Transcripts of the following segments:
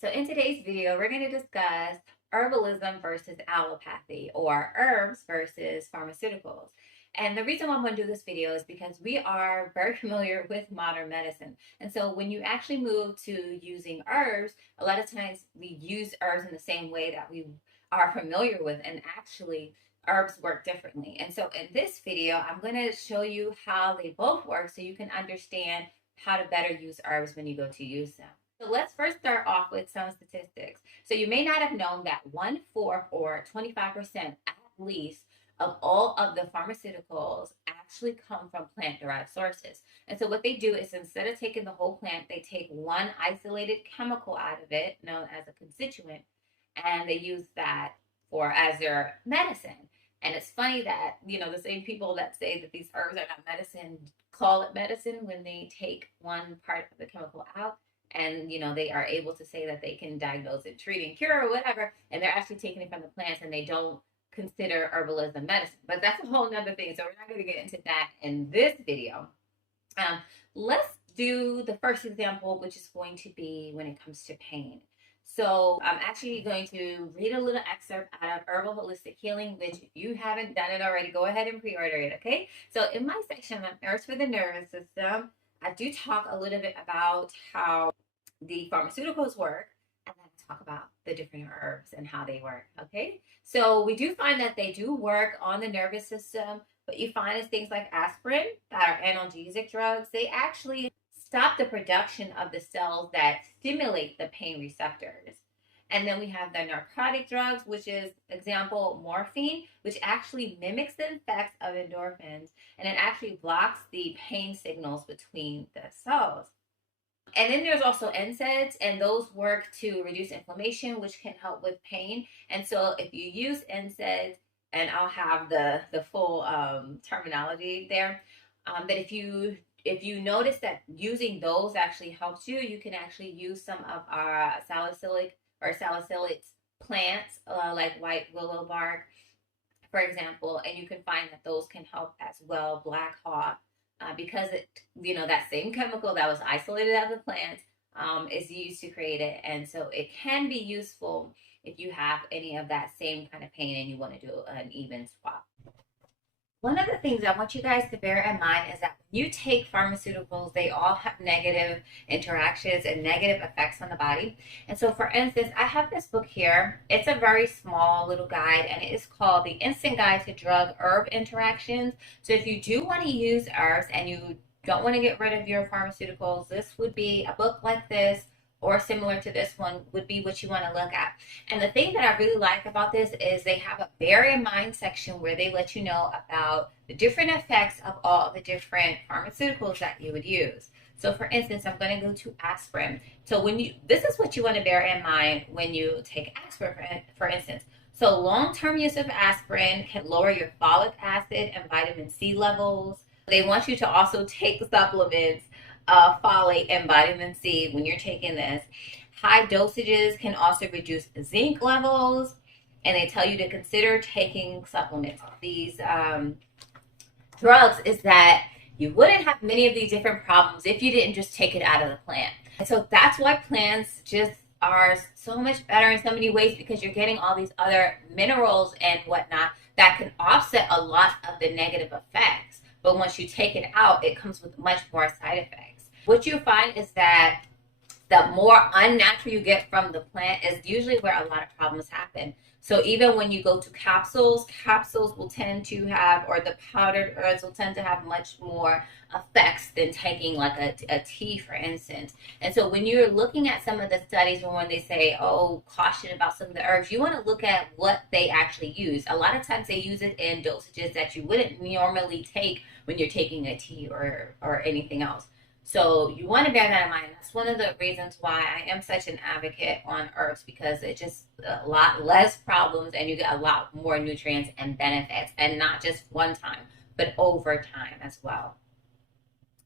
So in today's video, we're going to discuss herbalism versus allopathy, or herbs versus pharmaceuticals. And the reason why I'm going to do this video is because we are very familiar with modern medicine. And so when you actually move to using herbs, a lot of times we use herbs in the same way that we are familiar with, and actually herbs work differently. And so in this video, I'm going to show you how they both work so you can understand how to better use herbs when you go to use them. So let's first start off with some statistics. So you may not have known that 1/4 or 25% at least of all of the pharmaceuticals actually come from plant-derived sources. And so what they do is, instead of taking the whole plant, they take one isolated chemical out of it, known as a constituent, and they use that for as their medicine. And it's funny that, the same people that say that these herbs are not medicine call it medicine when they take one part of the chemical out. And, they are able to say that they can diagnose it, treat, and cure, or whatever. And they're actually taking it from the plants, and they don't consider herbalism medicine. But that's a whole nother thing. So we're not going to get into that in this video. Let's do the first example, which is going to be when it comes to pain. So I'm actually going to read a little excerpt out of Herbal Holistic Healing, which if you haven't done it already, go ahead and pre-order it, okay? So in my section on herbs for the nervous system, I do talk a little bit about how the pharmaceuticals work, and then talk about the different herbs and how they work, okay? So we do find that they do work on the nervous system. What you find is things like aspirin, that are analgesic drugs, they actually stop the production of the cells that stimulate the pain receptors. And then we have the narcotic drugs, which is, example, morphine, which actually mimics the effects of endorphins, and it actually blocks the pain signals between the cells. And then there's also NSAIDs, and those work to reduce inflammation, which can help with pain. And so if you use NSAIDs, and I'll have the full terminology there, but if you notice that using those actually helps you, you can actually use some of our salicylic plants, like white willow bark, for example, and you can find that those can help as well. Black hawk, because that same chemical that was isolated out of the plant is used to create it, and so it can be useful if you have any of that same kind of pain and you want to do an even swap. One of the things I want you guys to bear in mind is that when you take pharmaceuticals, they all have negative interactions and negative effects on the body. And so, for instance, I have this book here. It's a very small little guide, and it is called The Instant Guide to Drug Herb Interactions. So if you do want to use herbs and you don't want to get rid of your pharmaceuticals, this would be a book like this, or similar to this one, would be what you want to look at. And the thing that I really like about this is they have a bear in mind section where they let you know about the different effects of all the different pharmaceuticals that you would use. So for instance, I'm going to go to aspirin. So this is what you want to bear in mind when you take aspirin, for instance. So long-term use of aspirin can lower your folic acid and vitamin C levels. They want you to also take supplements, folate and vitamin C when you're taking this. High dosages can also reduce zinc levels, and they tell you to consider taking supplements. These drugs is that you wouldn't have many of these different problems if you didn't just take it out of the plant. And so that's why plants just are so much better in so many ways, because you're getting all these other minerals and whatnot that can offset a lot of the negative effects. But once you take it out, it comes with much more side effects. What you find is that the more unnatural you get from the plant is usually where a lot of problems happen. So even when you go to capsules will tend to have, or the powdered herbs will tend to have much more effects than taking like a tea, for instance. And so when you're looking at some of the studies, when they say, oh, caution about some of the herbs, you want to look at what they actually use. A lot of times they use it in dosages that you wouldn't normally take when you're taking a tea or anything else. So you want to bear that in mind. That's one of the reasons why I am such an advocate on herbs, because it's just a lot less problems and you get a lot more nutrients and benefits, and not just one time, but over time as well.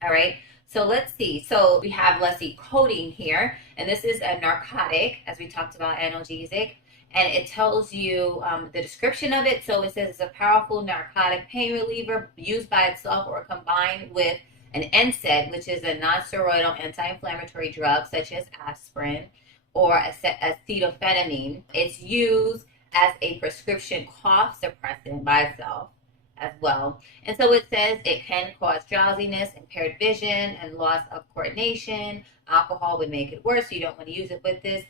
All right, so let's see. So we have, codeine here, and this is a narcotic, as we talked about, analgesic, and it tells you the description of it. So it says it's a powerful narcotic pain reliever used by itself or combined with an NSAID, which is a non-steroidal anti-inflammatory drug such as aspirin, or acetaminophen. It's used as a prescription cough suppressant by itself as well. And so it says it can cause drowsiness, impaired vision, and loss of coordination. Alcohol would make it worse, so you don't want to use it with this.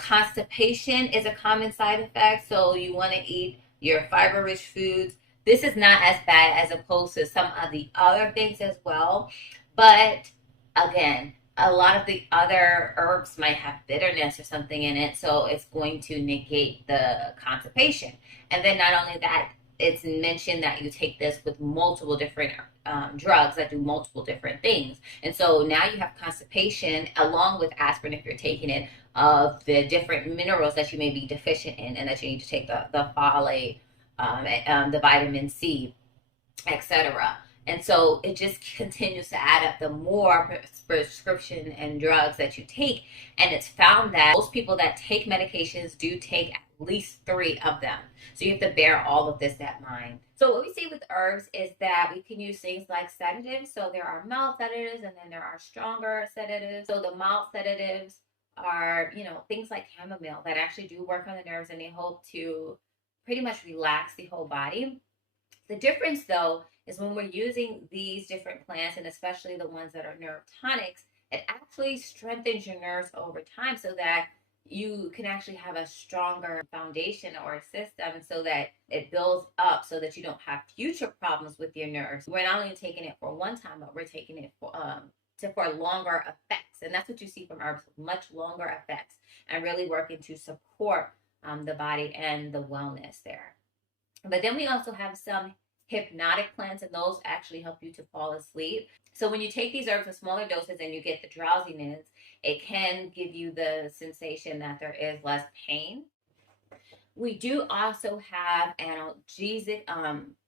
Constipation is a common side effect, so you want to eat your fiber-rich foods. This is not as bad as opposed to some of the other things as well. But again, a lot of the other herbs might have bitterness or something in it, so it's going to negate the constipation. And then not only that, it's mentioned that you take this with multiple different drugs that do multiple different things. And so now you have constipation along with aspirin if you're taking it, of the different minerals that you may be deficient in and that you need to take the folate, the vitamin C, etc. And so it just continues to add up the more prescription and drugs that you take. And it's found that most people that take medications do take at least 3 of them. So you have to bear all of this in mind. So what we see with herbs is that we can use things like sedatives. So there are mild sedatives and then there are stronger sedatives. So the mild sedatives are, things like chamomile that actually do work on the nerves and they help to pretty much relax the whole body. The difference, though, is when we're using these different plants, and especially the ones that are nerve tonics, it actually strengthens your nerves over time so that you can actually have a stronger foundation or a system so that it builds up so that you don't have future problems with your nerves. We're not only taking it for one time, but we're taking it for longer effects. And that's what you see from herbs, much longer effects, and really working to support the body and the wellness there. But then we also have some hypnotic plants, and those actually help you to fall asleep. So when you take these herbs in smaller doses and you get the drowsiness, it can give you the sensation that there is less pain. We do also have analgesic.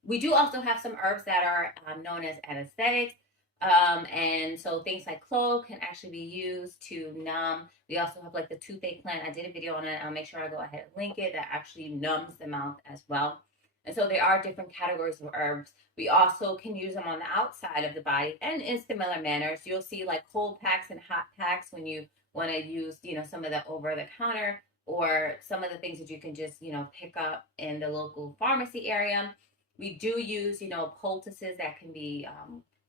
We do also have some herbs that are known as anesthetics. And so things like clove can actually be used to numb. We also have like the toothache plant. I did a video on it. I'll make sure I go ahead and link it. That actually numbs the mouth as well. And so there are different categories of herbs. We also can use them on the outside of the body and in similar manners. You'll see like cold packs and hot packs when you want to use, some of the over the counter or some of the things that you can just, pick up in the local pharmacy area. We do use, poultices that can be,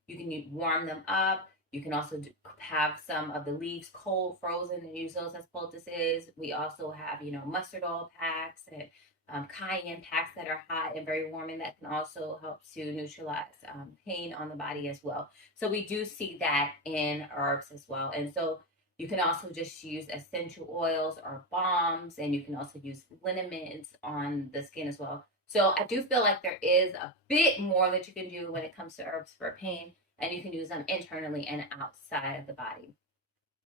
you can warm them up. You can also have some of the leaves cold, frozen, and use those as poultices. We also have, mustard oil packs and cayenne packs that are hot and very warming that can also help to neutralize pain on the body as well. So we do see that in herbs as well. And so you can also just use essential oils or balms, and you can also use liniments on the skin as well. So I do feel like there is a bit more that you can do when it comes to herbs for pain, and you can use them internally and outside of the body.